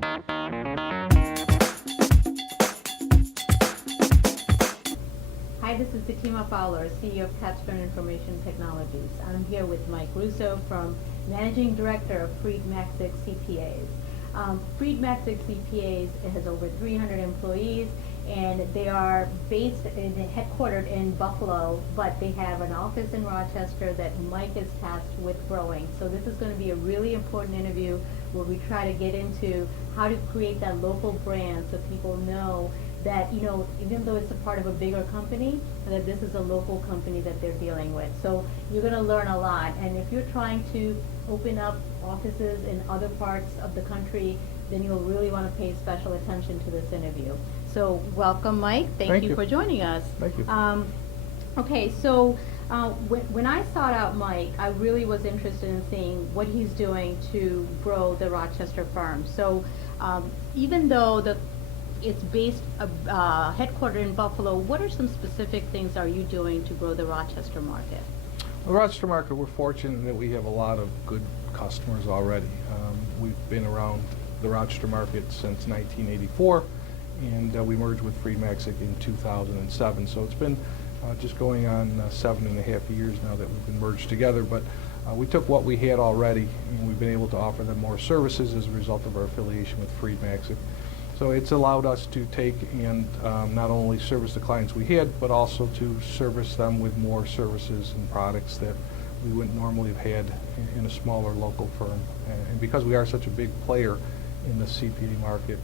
Hi, this is Sitima Fowler, CEO of Capstone Information Technologies. I'm here with Mike Russo from Managing Director of Freed Maxick CPAs. Freed Maxick CPAs has over 300 employees, and they are headquartered in Buffalo, but they have an office in Rochester that Mike is tasked with growing. So this is going to be a really important interview where we try to get into how to create that local brand so people know that, even though it's a part of a bigger company, that this is a local company that they're dealing with. So you're going to learn a lot. And if you're trying to open up offices in other parts of the country, then you'll really want to pay special attention to this interview. So welcome, Mike. Thank you for joining us. Thank you. Okay, so when I sought out Mike, I really was interested in seeing what he's doing to grow the Rochester firm. So even though it's based headquartered in Buffalo, what are some specific things are you doing to grow the Rochester market? The Rochester market, we're fortunate that we have a lot of good customers already. We've been around the Rochester market since 1984, and we merged with Freed Maxick in 2007. So it's been just going on 7.5 years now that we've been merged together. But we took what we had already, and we've been able to offer them more services as a result of our affiliation with Freed Maxick. So it's allowed us to take and not only service the clients we had, but also to service them with more services and products that we wouldn't normally have had in a smaller local firm. And because we are such a big player in the CPA market,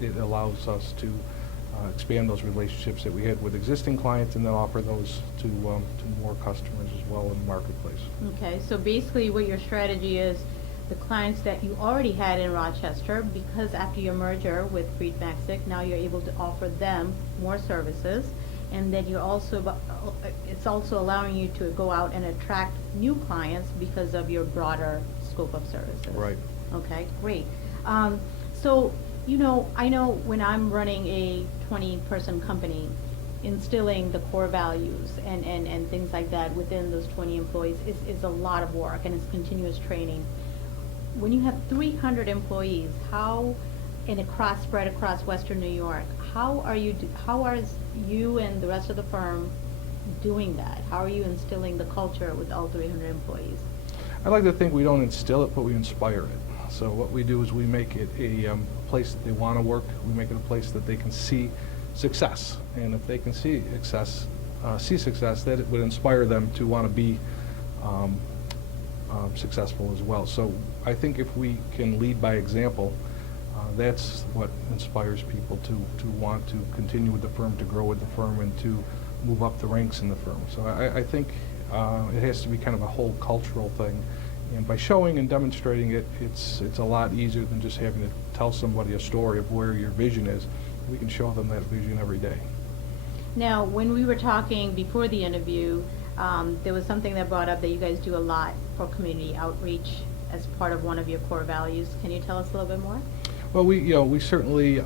it allows us to expand those relationships that we had with existing clients and then offer those to more customers as well in the marketplace. Okay, so basically what your strategy is, the clients that you already had in Rochester, because after your merger with Freed Maxick, now you're able to offer them more services, and then it's also allowing you to go out and attract new clients because of your broader scope of services. Right. Okay, great. So, I know when I'm running a 20-person company, instilling the core values and things like that within those 20 employees is a lot of work, and it's continuous training. When you have 300 employees, spread across Western New York, how are you and the rest of the firm doing that? How are you instilling the culture with all 300 employees? I like to think we don't instill it, but we inspire it. So what we do is we make it a place that they want to work. We make it a place that they can see success, and if they can see success, that it would inspire them to want to be successful as well. So I think if we can lead by example, that's what inspires people to want to continue with the firm, to grow with the firm, and to move up the ranks in the firm. So I think it has to be kind of a whole cultural thing, and by showing and demonstrating it, it's a lot easier than just having to tell somebody a story of where your vision is. We can show them that vision every day. Now, when we were talking before the interview, there was something that brought up that you guys do a lot for community outreach as part of one of your core values. Can you tell us a little bit more? Well, we certainly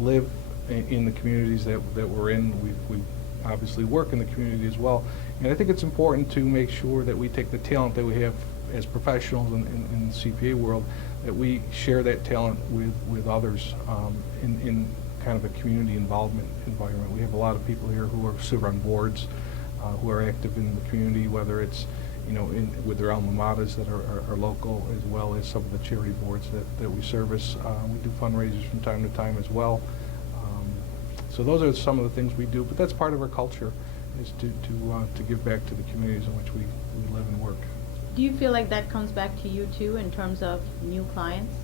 live in the communities that we're in. We obviously work in the community as well, and I think it's important to make sure that we take the talent that we have as professionals in the CPA world, that we share that talent with others in kind of a community involvement environment. We have a lot of people here who serve on boards, who are active in the community, whether it's with their alma maters that are local, as well as some of the charity boards that we service. We do fundraisers from time to time as well. So those are some of the things we do, but that's part of our culture, is to give back to the communities in which we live and work. Do you feel like that comes back to you too in terms of new clients?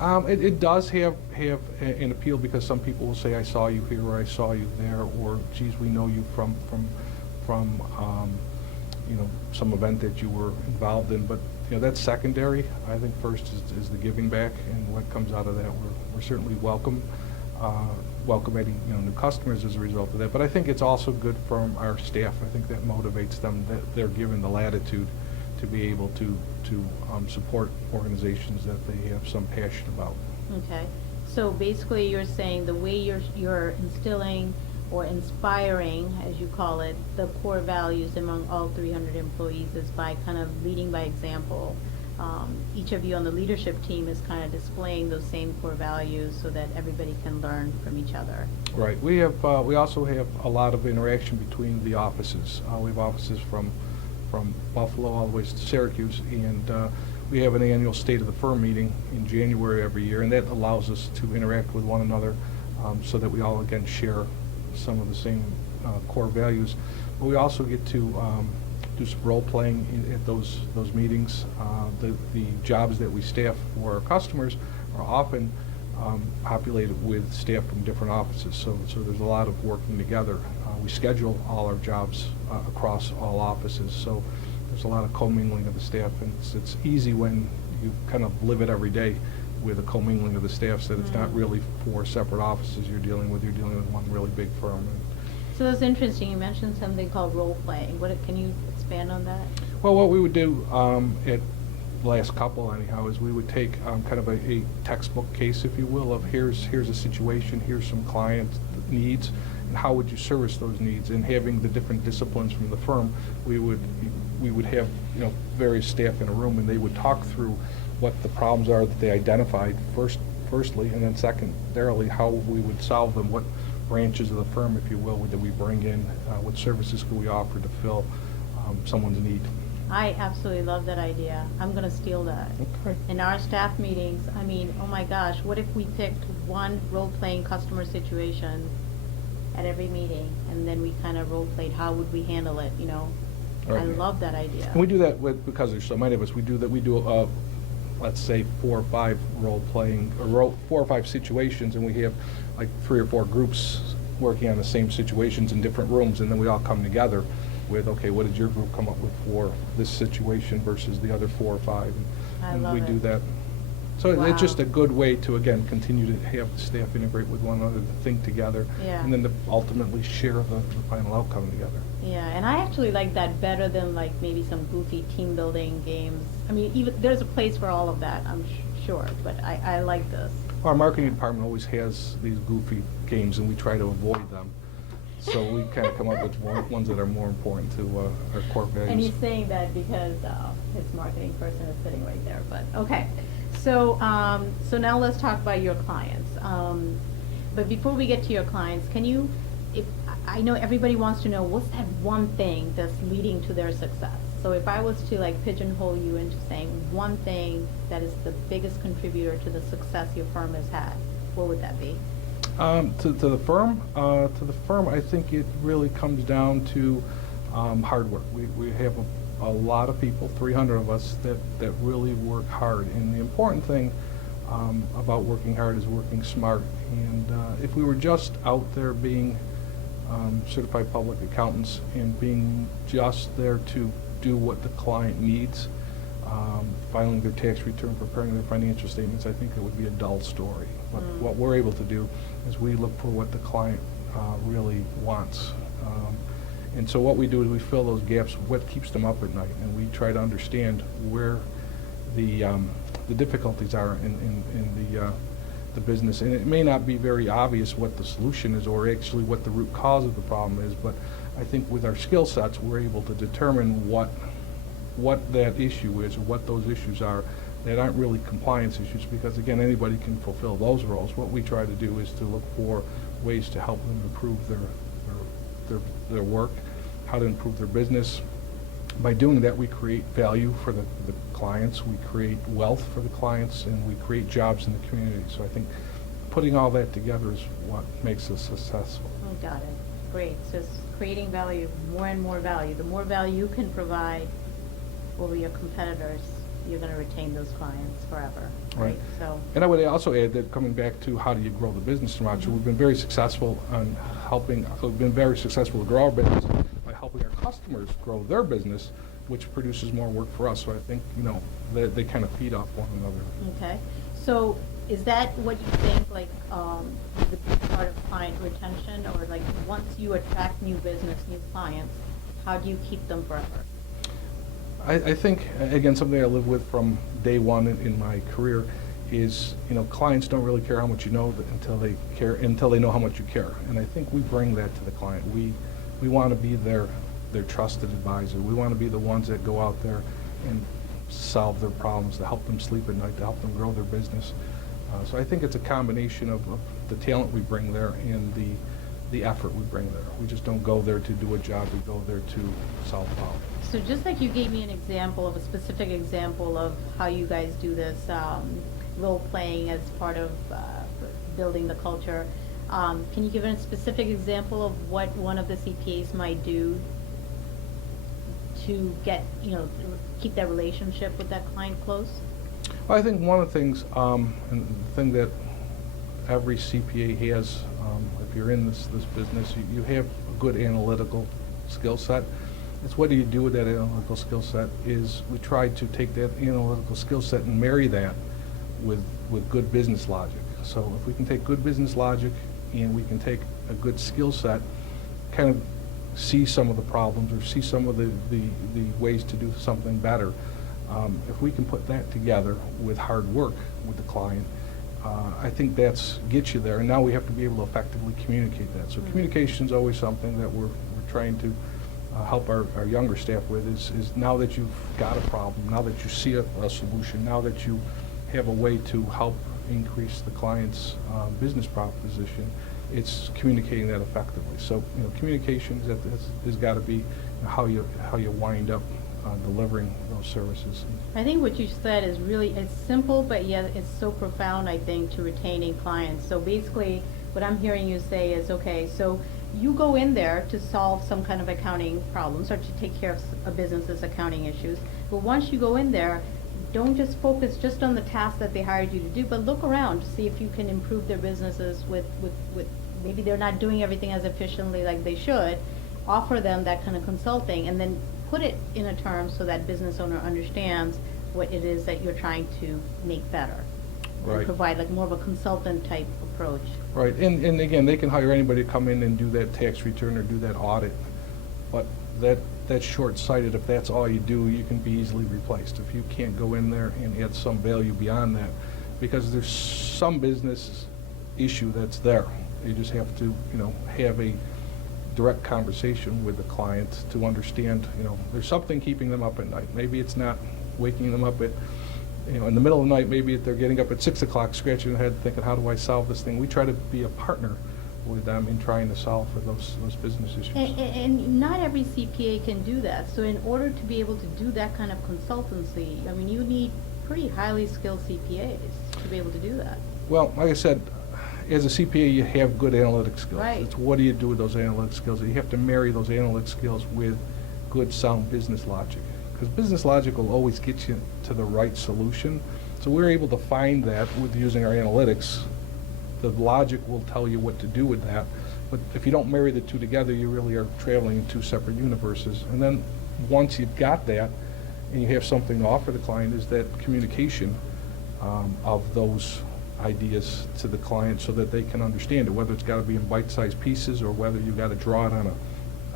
It does have an appeal, because some people will say, I saw you here, or I saw you there, or geez, we know you from some event that you were involved in. But that's secondary. I think first is the giving back, and what comes out of that, we're certainly welcoming new customers as a result of that. But I think it's also good from our staff. I think that motivates them, that they're given the latitude to be able to support organizations that they have some passion about. Okay, so basically you're saying the way you're instilling or inspiring, as you call it, the core values among all 300 employees is by kind of leading by example, each of you on the leadership team is kind of displaying those same core values so that everybody can learn from each other. Right. We also have a lot of interaction between the offices. We have offices from Buffalo all the way to Syracuse, and we have an annual State of the Firm meeting in January every year, and that allows us to interact with one another so that we all, again, share some of the same core values. But we also get to do some role-playing at those meetings. The jobs that we staff for our customers are often populated with staff from different offices, so there's a lot of working together. We schedule all our jobs across all offices, so there's a lot of commingling of the staff, and it's easy when you kind of live it every day with a commingling of the staff, so that it's not really 4 separate offices you're dealing with one really big firm. So that's interesting. You mentioned something called role-playing. Can you expand on that? Well, what we would do at last couple anyhow is we would take kind of a textbook case, if you will, of here's a situation, here's some client needs, and how would you service those needs. And having the different disciplines from the firm, we would have various staff in a room, and they would talk through what the problems are that they identified firstly, and then secondarily how we would solve them, what branches of the firm, if you will, that we bring in, what services could we offer to fill someone's need. I absolutely love that idea. I'm going to steal that. Okay. In our staff meetings, I mean, oh my gosh, what if we picked one role-playing customer situation at every meeting, and then we kind of role-played how would we handle it, Right. I love that idea. And we do that because there's so many of us, we do let's say 4 or 5 role-playing, or 4 or 5 situations, and we have like 3 or 4 groups working on the same situations in different rooms, and then we all come together with, okay, what did your group come up with for this situation versus the other 4 or 5? And we do that. So Wow. it's just a good way to, again, continue to have the staff integrate with one another, to think together, Yeah. and then to ultimately share the final outcome together. Yeah, and I actually like that better than like maybe some goofy team building games. I mean, even there's a place for all of that, I'm sure, but I like this. Our marketing department always has these goofy games, and we try to avoid them. So we kind of come up with ones that are more important to our core values. And he's saying that because his marketing person is sitting right there, but okay. So so now let's talk about your clients. But before we get to your clients, I know everybody wants to know what's that one thing that's leading to their success. So if I was to like pigeonhole you into saying one thing that is the biggest contributor to the success your firm has had, what would that be? To the firm, I think it really comes down to hard work. We have a lot of people, 300 of us, that really work hard. And the important thing about working hard is working smart. And if we were just out there being certified public accountants and being just there to do what the client needs, filing their tax return, preparing their financial statements, I think it would be a dull story. But what we're able to do is we look for what the client really wants. And so what we do is we fill those gaps, what keeps them up at night, and we try to understand where the difficulties are in the business. And it may not be very obvious what the solution is or actually what the root cause of the problem is, but I think with our skill sets, we're able to determine what that issue is or what those issues are that aren't really compliance issues, because again, anybody can fulfill those roles. What we try to do is to look for ways to help them improve their work, how to improve their business. By doing that, we create value for the clients, we create wealth for the clients, and we create jobs in the community. So I think putting all that together is what makes us successful. Oh, got it. Great. So it's creating value, more and more value. The more value you can provide over your competitors, you're going to retain those clients forever. Right. So. And I would also add that coming back to how do you grow the business in Rochester, we've been very successful on we've been very successful to grow our business by helping our customers grow their business, which produces more work for us. So I think, they kind of feed off one another. Okay. So is that what you think, like, the big part of client retention, or like once you attract new business, new clients, how do you keep them forever? I think, again, something I live with from day one in my career is, clients don't really care how much you know until they know how much you care. And I think we bring that to the client. We want to be their trusted advisor. We want to be the ones that go out there and solve their problems, to help them sleep at night, to help them grow their business. So I think it's a combination of the talent we bring there and the effort we bring there. We just don't go there to do a job, we go there to solve problems. So just like you gave me an example of a specific example of how you guys do this role-playing as part of building the culture, can you give a specific example of what one of the CPAs might do to get, keep that relationship with that client close? Well, I think one of the things, and the thing that every CPA has, if you're in this business, you have a good analytical skill set. It's what do you do with that analytical skill set is we try to take that analytical skill set and marry that with good business logic. So if we can take good business logic and we can take a good skill set, kind of see some of the problems or see some of the ways to do something better. If we can put that together with hard work with the client, I think that's gets you there. And now we have to be able to effectively communicate that. So communication is always something that we're trying to help our younger staff with is now that you've got a problem, now that you see a solution, now that you have a way to help increase the client's business proposition, it's communicating that effectively. So communication has got to be how you wind up delivering those services. I think what you said is really, it's simple, but yet it's so profound, I think, to retaining clients. So basically, what I'm hearing you say is, okay, so you go in there to solve some kind of accounting problems or to take care of a business's accounting issues. But once you go in there, don't just focus just on the task that they hired you to do, but look around to see if you can improve their businesses with maybe they're not doing everything as efficiently like they should. Offer them that kind of consulting and then put it in a term so that business owner understands what it is that you're trying to make better. Right. And provide like more of a consultant type approach. Right, and again, they can hire anybody to come in and do that tax return or do that audit, but that's short-sighted. If that's all you do, you can be easily replaced. If you can't go in there and add some value beyond that, because there's some business issue that's there. You just have to, have a direct conversation with the client to understand, there's something keeping them up at night. Maybe it's not waking them up at, in the middle of the night. Maybe they're getting up at 6 o'clock, scratching their head, thinking, how do I solve this thing? We try to be a partner with them in trying to solve for those business issues. And not every CPA can do that. So in order to be able to do that kind of consultancy, I mean, you need pretty highly skilled CPAs to be able to do that. Well, like I said, as a CPA, you have good analytic skills. Right. It's what do you do with those analytic skills? You have to marry those analytic skills with good, sound business logic. Because business logic will always get you to the right solution. So we're able to find that with using our analytics. The logic will tell you what to do with that. But if you don't marry the two together, you really are traveling in two separate universes. And then once you've got that, and you have something to offer the client, is that communication of those ideas to the client so that they can understand it, whether it's got to be in bite-sized pieces or whether you got to draw it on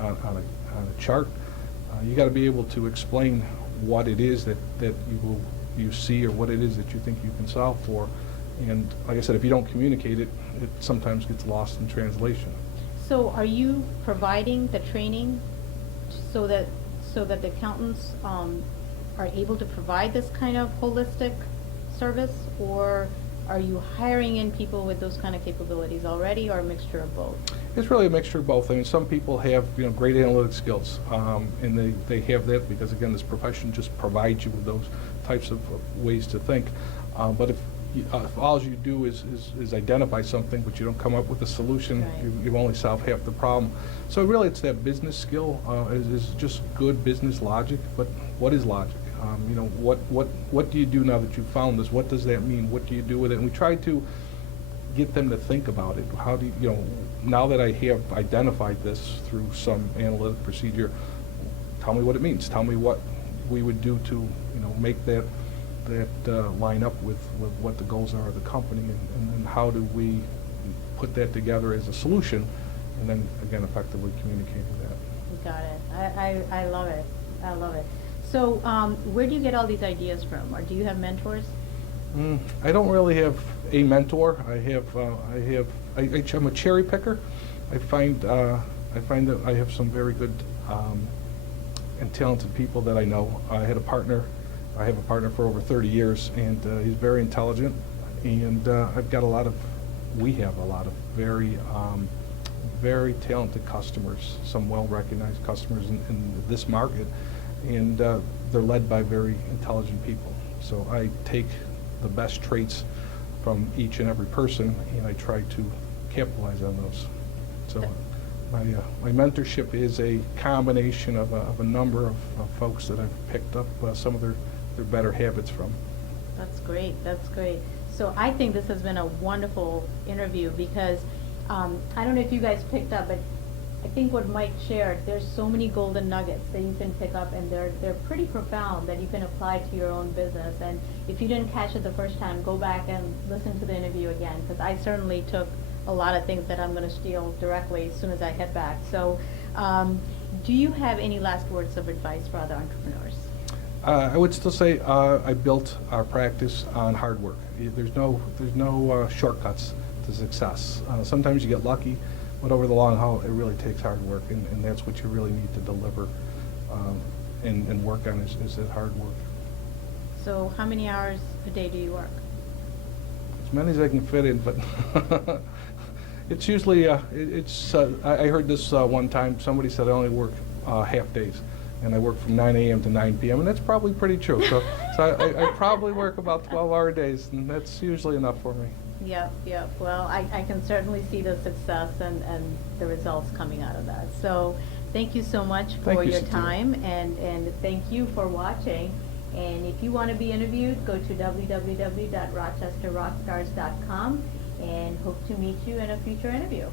a chart. You got to be able to explain what it is that you see or what it is that you think you can solve for. And like I said, if you don't communicate it, it sometimes gets lost in translation. So are you providing the training so that the accountants are able to provide this kind of holistic service, or are you hiring in people with those kind of capabilities already, or a mixture of both? It's really a mixture of both. I mean, some people have great analytic skills, and they have that because, again, this profession just provides you with those types of ways to think. But if all you do is identify something, but you don't come up with a solution, right, you've only solved half the problem. So really, it's that business skill is just good business logic. But what is logic? What do you do now that you've found this? What does that mean? What do you do with it? And we try to get them to think about it. How do you, now that I have identified this through some analytic procedure, tell me what it means. Tell me what we would do to, make that line up with what the goals are of the company, and then how do we put that together as a solution, and then again effectively communicating that. Got it. I love it. I love it. So where do you get all these ideas from, or do you have mentors? I don't really have a mentor. I'm a cherry picker. I find that I have some very good and talented people that I know. I had a partner I have a partner for over 30 years, and he's very intelligent, and we have a lot of very talented customers, some well-recognized customers in this market, and they're led by very intelligent people. So I take the best traits from each and every person, and I try to capitalize on those. So my mentorship is a combination of a number of folks that I've picked up some of their better habits from. That's great. That's great. So I think this has been a wonderful interview because I don't know if you guys picked up, but I think what Mike shared, there's so many golden nuggets that you can pick up, and they're pretty profound that you can apply to your own business. And if you didn't catch it the first time, go back and listen to the interview again, because I certainly took a lot of things that I'm going to steal directly as soon as I head back. So do you have any last words of advice for other entrepreneurs? I would still say I built our practice on hard work. There's no shortcuts to success. Sometimes you get lucky, but over the long haul, it really takes hard work, and that's what you really need to deliver and work on is that hard work. So how many hours a day do you work? As many as I can fit in, but it's usually, I heard this one time, somebody said I only work half days, and I work from 9 a.m. to 9 p.m., and that's probably pretty true. So I probably work about 12-hour days, and that's usually enough for me. Yep. Well, I can certainly see the success and the results coming out of that. So thank you so much for your time, and thank you for watching. And if you want to be interviewed, go to www.rochesterrockstars.com and hope to meet you in a future interview.